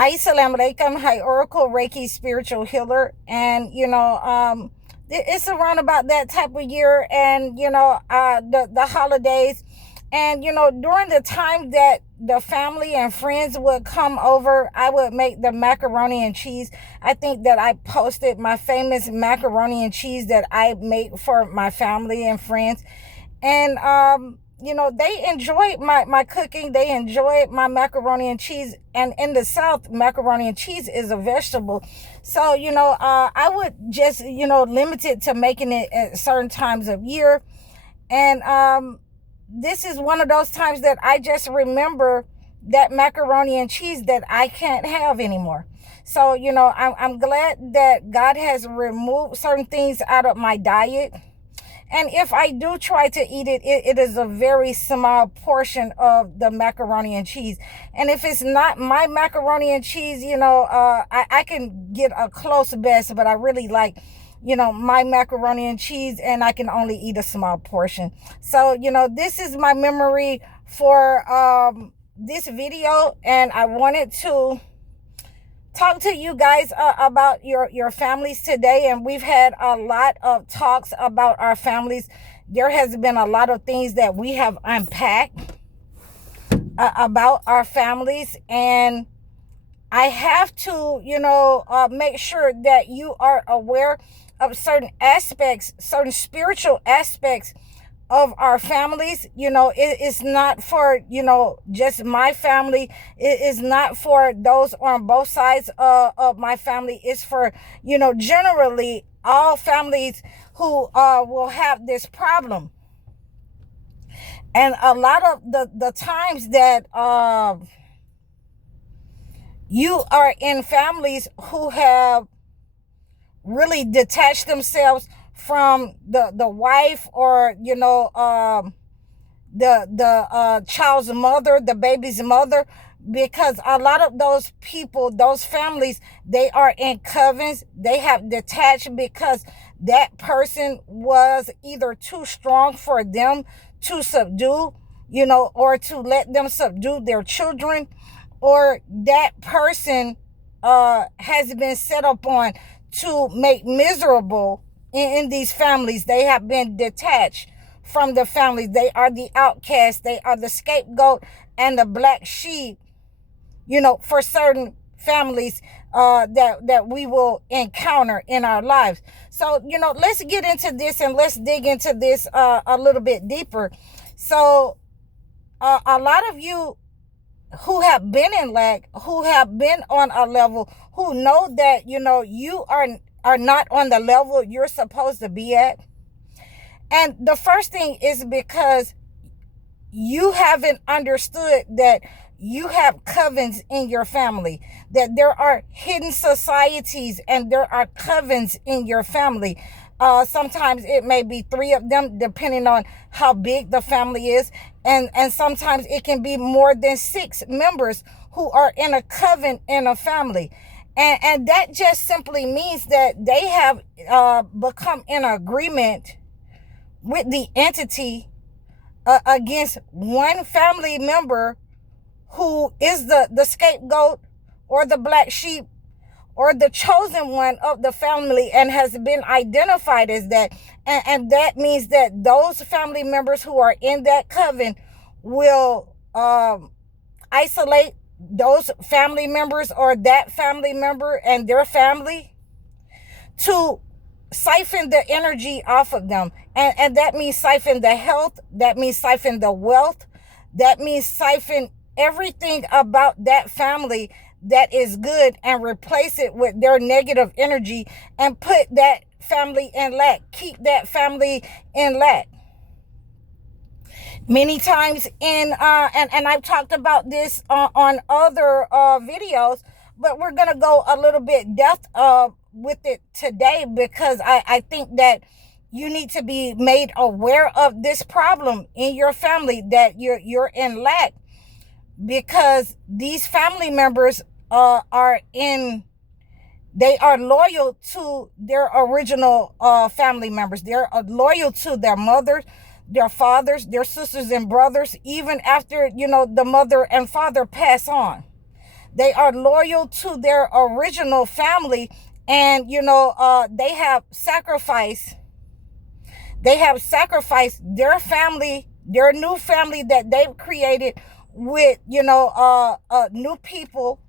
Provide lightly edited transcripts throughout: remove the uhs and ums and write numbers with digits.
Assalamu alaikum. Hi, Oracle Reiki spiritual healer. And, it's around about that type of year and, the holidays. And, during the time that the family and friends would come over, I would make the macaroni and cheese. I think that I posted my famous macaroni and cheese that I make for my family and friends. And, they enjoyed my cooking. They enjoyed my macaroni and cheese. And in the South, macaroni and cheese is a vegetable. So, I would just, limit it to making it at certain times of year. And this is one of those times that I just remember that macaroni and cheese that I can't have anymore. So, I'm glad that God has removed certain things out of my diet. And if I do try to eat it, it is a very small portion of the macaroni and cheese. And if it's not my macaroni and cheese, I can get a close best, but I really like, my macaroni and cheese, and I can only eat a small portion. So, this is my memory for this video, and I wanted to talk to you guys about your families today. And we've had a lot of talks about our families. There has been a lot of things that we have unpacked about our families, and I have to make sure that you are aware of certain aspects, certain spiritual aspects of our families. It's not for, just my family. It is not for those on both sides of my family. It's for, generally all families who will have this problem. And a lot of the times that you are in families who have really detached themselves from the wife, or the child's mother, the baby's mother, because a lot of those people, those families, they are in covens. They have detached because that person was either too strong for them to subdue, or to let them subdue their children, or that person has been set upon to make miserable in these families. They have been detached from the family. They are the outcast. They are the scapegoat and the black sheep, for certain families that we will encounter in our lives. So, let's get into this and let's dig into this a little bit deeper. So, a lot of you who have been in lack, who have been on a level, who know that, you are not on the level you're supposed to be at. And the first thing is because you haven't understood that you have covens in your family, that there are hidden societies and there are covens in your family. Sometimes it may be 3 of them, depending on how big the family is. And sometimes it can be more than 6 members who are in a coven in a family. And that just simply means that they have become in agreement with the entity against one family member who is the scapegoat or the black sheep or the chosen one of the family, and has been identified as that. And that means that those family members who are in that coven will isolate those family members or that family member and their family to siphon the energy off of them. And that means siphon the health. That means siphon the wealth. That means siphon everything about that family that is good and replace it with their negative energy and put that family in lack. Keep that family in lack. Many times and I've talked about this on other videos, but we're going to go a little bit depth with it today, because I think that you need to be made aware of this problem in your family, that you're in lack, because these family members they are loyal to their original family members. They're loyal to their mothers, their fathers, their sisters and brothers, even after, the mother and father pass on. They are loyal to their original family, and they have sacrificed their family, their new family that they've created with new people,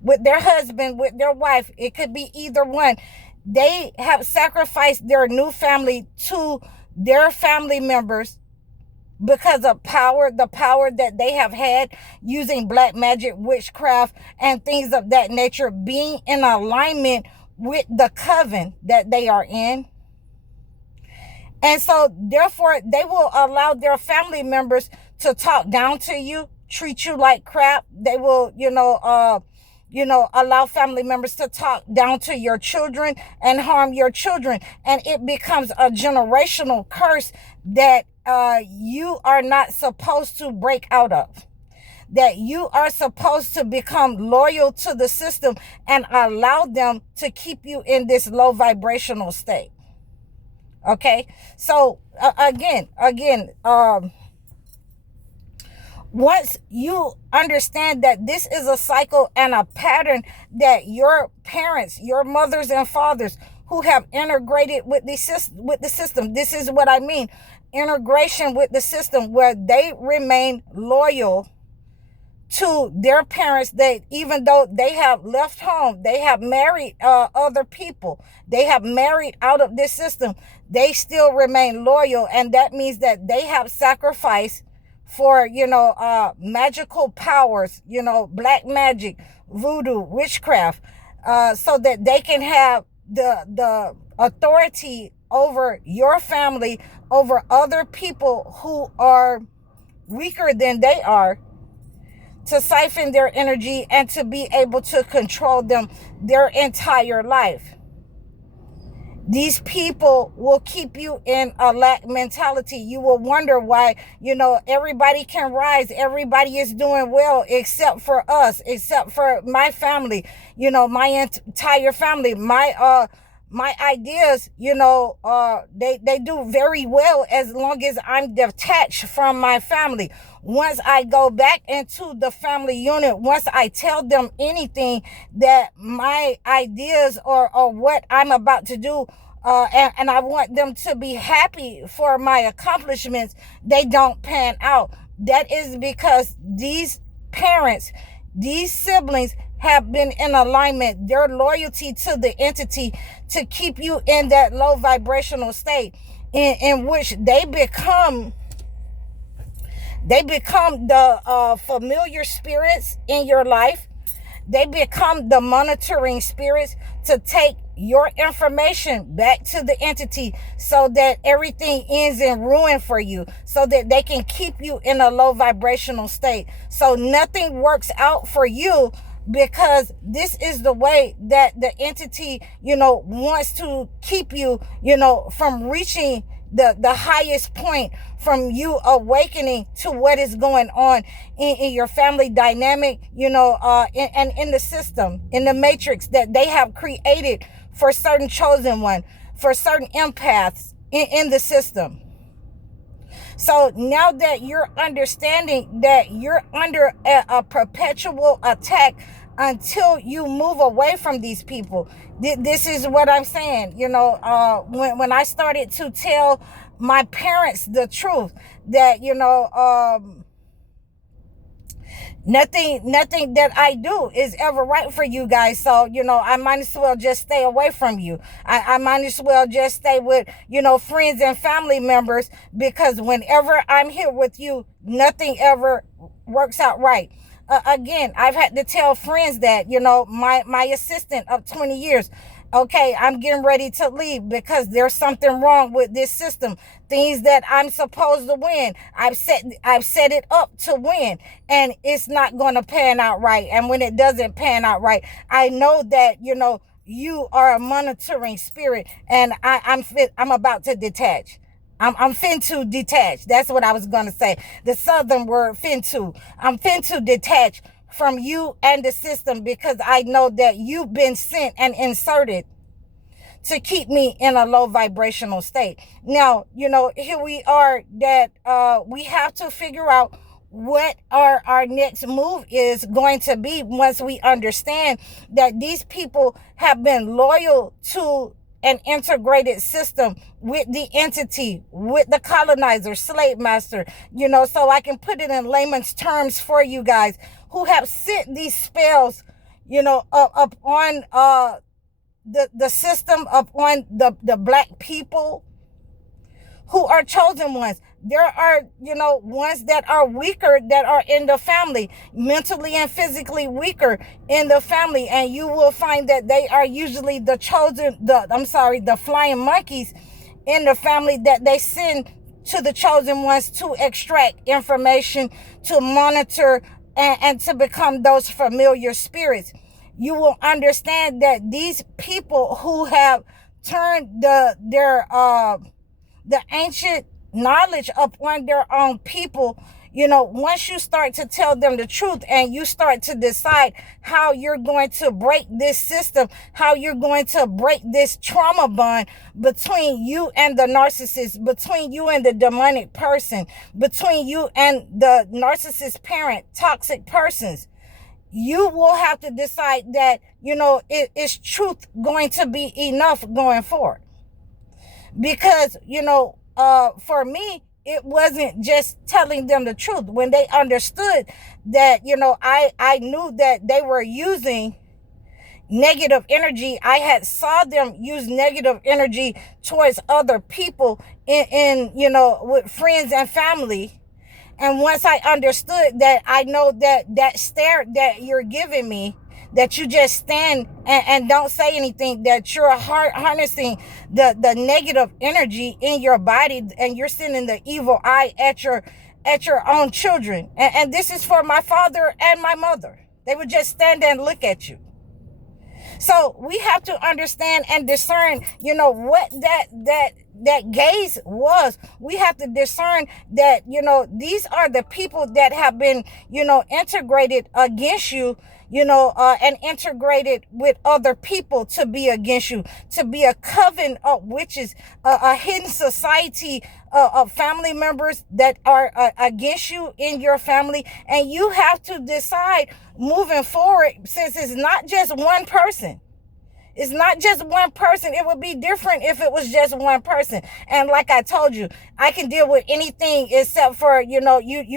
with their husband, with their wife. It could be either one. They have sacrificed their new family to their family members because of the power that they have had using black magic, witchcraft, and things of that nature, being in alignment with the coven that they are in. And so therefore they will allow their family members to talk down to you, treat you like crap. They will, allow family members to talk down to your children and harm your children. And it becomes a generational curse that you are not supposed to break out of. That you are supposed to become loyal to the system and allow them to keep you in this low vibrational state. Okay, so again, once you understand that this is a cycle and a pattern that your parents, your mothers and fathers who have integrated with the system, this is what I mean, integration with the system, where they remain loyal to their parents, that even though they have left home, they have married other people, they have married out of this system, they still remain loyal. And that means that they have sacrificed for magical powers, black magic, voodoo, witchcraft, so that they can have the authority over your family, over other people who are weaker than they are, to siphon their energy and to be able to control them their entire life. These people will keep you in a lack mentality. You will wonder why, everybody can rise. Everybody is doing well except for us, except for my family, my entire family, my ideas, they do very well as long as I'm detached from my family. Once I go back into the family unit, once I tell them anything that my ideas or what I'm about to do, and I want them to be happy for my accomplishments, they don't pan out. That is because these parents, these siblings have been in alignment, their loyalty to the entity, to keep you in that low vibrational state in which they become the familiar spirits in your life. They become the monitoring spirits to take your information back to the entity, so that everything ends in ruin for you, so that they can keep you in a low vibrational state. So nothing works out for you, because this is the way that the entity, wants to keep you, from reaching the highest point, from you awakening to what is going on in your family dynamic, and in the system, in the matrix that they have created for certain chosen one, for certain empaths in the system. So now that you're understanding that you're under a perpetual attack until you move away from these people, this is what I'm saying. When I started to tell my parents the truth, that nothing that I do is ever right for you guys. So, I might as well just stay away from you. I might as well just stay with, friends and family members, because whenever I'm here with you, nothing ever works out right. Again, I've had to tell friends that, my assistant of 20 years, okay, I'm getting ready to leave because there's something wrong with this system. Things that I'm supposed to win, I've set it up to win, and it's not going to pan out right. And when it doesn't pan out right, I know that, you are a monitoring spirit, and I'm about to detach. I'm fin to detach. That's what I was going to say. The southern word, fin to. I'm fin to detach from you and the system, because I know that you've been sent and inserted to keep me in a low vibrational state. Now, here we are, that we have to figure out what our next move is going to be once we understand that these people have been loyal to an integrated system with the entity, with the colonizer, slave master, so I can put it in layman's terms for you guys, who have sent these spells, up on the system, up on the black people who are chosen ones. There are, ones that are weaker, that are in the family, mentally and physically weaker in the family. And you will find that they are usually the flying monkeys in the family that they send to the chosen ones to extract information, to monitor, and to become those familiar spirits. You will understand that these people who have turned the ancient knowledge upon their own people, once you start to tell them the truth and you start to decide how you're going to break this system, how you're going to break this trauma bond between you and the narcissist, between you and the demonic person, between you and the narcissist parent, toxic persons, you will have to decide that, is truth going to be enough going forward? Because, for me, it wasn't just telling them the truth. When they understood that, I knew that they were using negative energy. I had saw them use negative energy towards other people in with friends and family. And once I understood that, I know that stare that you're giving me, that you just stand and don't say anything, that you're harnessing the negative energy in your body, and you're sending the evil eye at your own children. And this is for my father and my mother. They would just stand and look at you. So we have to understand and discern, what that gaze was. We have to discern that, these are the people that have been, integrated against you, and integrated with other people to be against you, to be a coven of witches, a hidden society of family members that are against you in your family. And you have to decide moving forward, since it's not just one person. It's not just one person. It would be different if it was just one person. And like I told you, I can deal with anything except for, you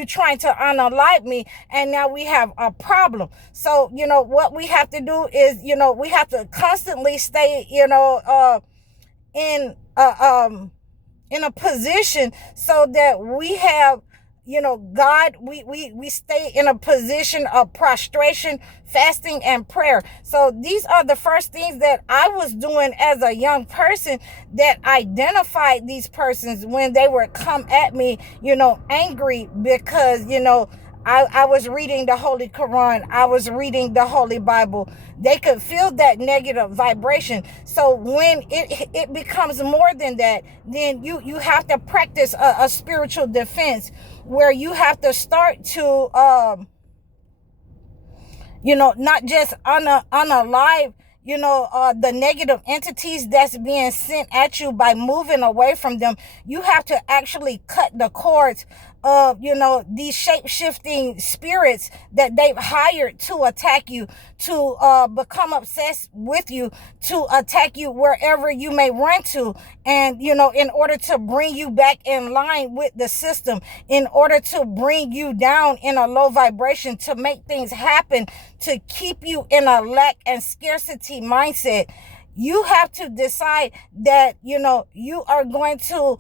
trying to unalive me. And now we have a problem. So, what we have to do is, we have to constantly stay, in a position so that we have, God, we stay in a position of prostration, fasting, and prayer. So these are the first things that I was doing as a young person that identified these persons when they would come at me, angry because, I was reading the Holy Quran. I was reading the Holy Bible. They could feel that negative vibration. So when it becomes more than that, then you have to practice a spiritual defense, where you have to start to, not just unalive, the negative entities that's being sent at you by moving away from them. You have to actually cut the cords of, these shape-shifting spirits that they've hired to attack you, to become obsessed with you, to attack you wherever you may run to. And, in order to bring you back in line with the system, in order to bring you down in a low vibration, to make things happen, to keep you in a lack and scarcity mindset. You have to decide that, you are going to,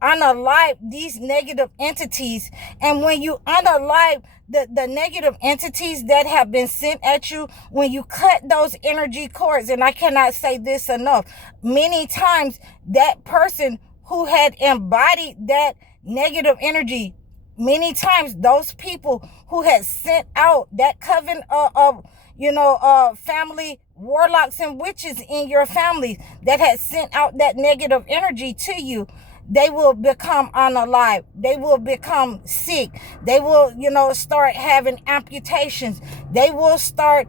unalive these negative entities. And when you unalive the negative entities that have been sent at you, when you cut those energy cords, and I cannot say this enough, many times that person who had embodied that negative energy, many times those people who had sent out that coven of family warlocks and witches in your family that had sent out that negative energy to you, they will become unalive. They will become sick. They will, start having amputations. They will start,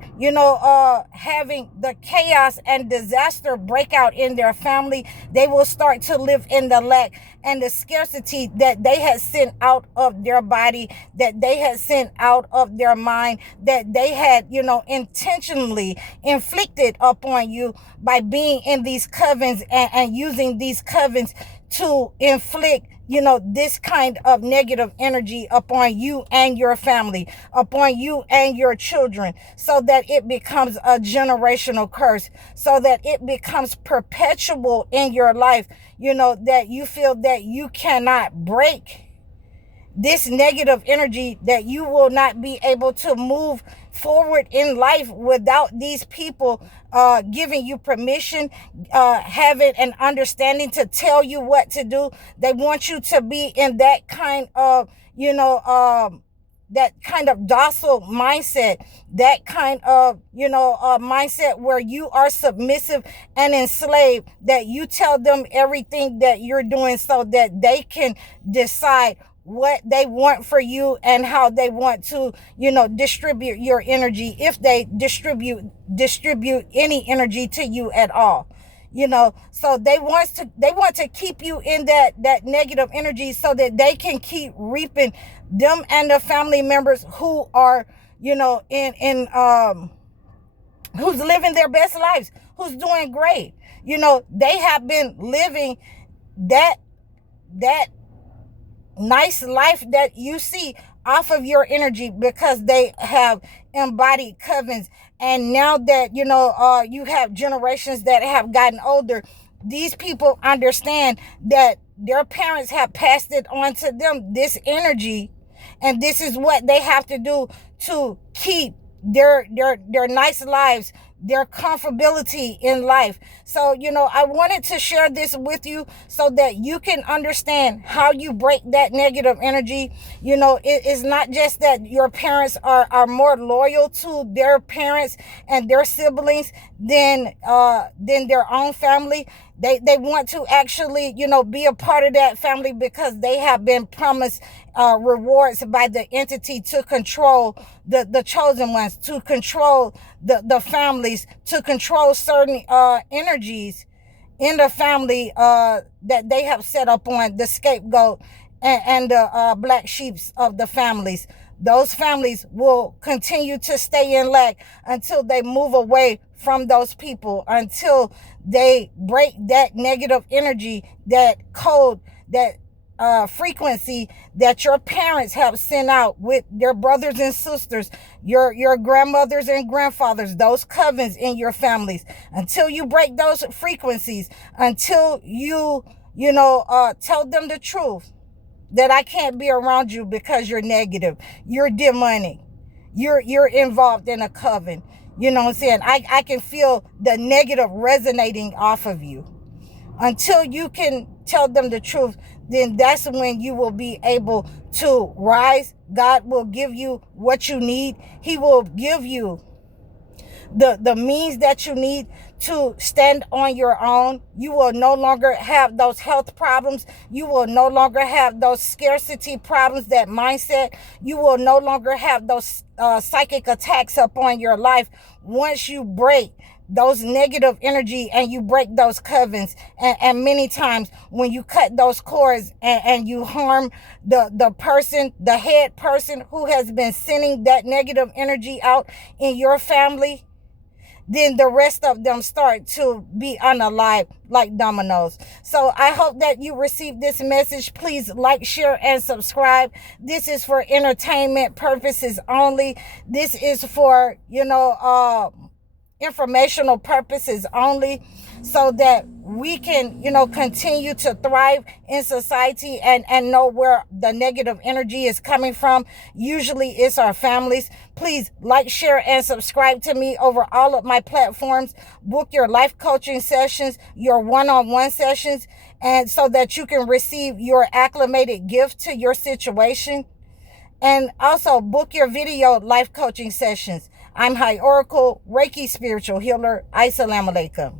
having the chaos and disaster break out in their family. They will start to live in the lack and the scarcity that they had sent out of their body, that they had sent out of their mind, that they had, intentionally inflicted upon you by being in these covens and using these covens to inflict, this kind of negative energy upon you and your family, upon you and your children, so that it becomes a generational curse, so that it becomes perpetual in your life, that you feel that you cannot break this negative energy, that you will not be able to move forward in life without these people giving you permission, having an understanding to tell you what to do. They want you to be in that kind of, that kind of docile mindset, that kind of, mindset where you are submissive and enslaved, that you tell them everything that you're doing so that they can decide what they want for you and how they want to, distribute your energy, if they distribute any energy to you at all. So they want to keep you in that negative energy so that they can keep reaping them and the family members who are, who's living their best lives, who's doing great. They have been living that nice life that you see off of your energy because they have embodied covens. And now that, you have generations that have gotten older, these people understand that their parents have passed it on to them, this energy, and this is what they have to do to keep their nice lives, their comfortability in life. So, I wanted to share this with you so that you can understand how you break that negative energy. It's not just that your parents are more loyal to their parents and their siblings than their own family. They want to actually, be a part of that family because they have been promised rewards by the entity to control the chosen ones, to control the families, to control certain energies in the family that they have set up on the scapegoat and the black sheeps of the families. Those families will continue to stay in lack until they move away from those people, until they break that negative energy, that code, that frequency that your parents have sent out with their brothers and sisters, your grandmothers and grandfathers, those covens in your families. Until you break those frequencies, until you tell them the truth that I can't be around you because you're negative, you're demonic, you're involved in a coven. You know what I'm saying? I can feel the negative resonating off of you. Until you can tell them the truth, then that's when you will be able to rise. God will give you what you need. He will give you the means that you need to stand on your own. You will no longer have those health problems. You will no longer have those scarcity problems, that mindset. You will no longer have those psychic attacks upon your life once you break those negative energy and you break those covens. And many times when you cut those cords and you harm the person, the head person who has been sending that negative energy out in your family, then the rest of them start to be unalive like dominoes. So I hope that you receive this message. Please like, share, and subscribe. This is for entertainment purposes only. This is for, informational purposes only, so that we can, continue to thrive in society and know where the negative energy is coming from. Usually it's our families. Please like, share, and subscribe to me over all of my platforms. Book your life coaching sessions, your one-on-one sessions, and so that you can receive your acclimated gift to your situation. And also book your video life coaching sessions. I'm High Oracle, Reiki spiritual healer. Assalamu alaikum.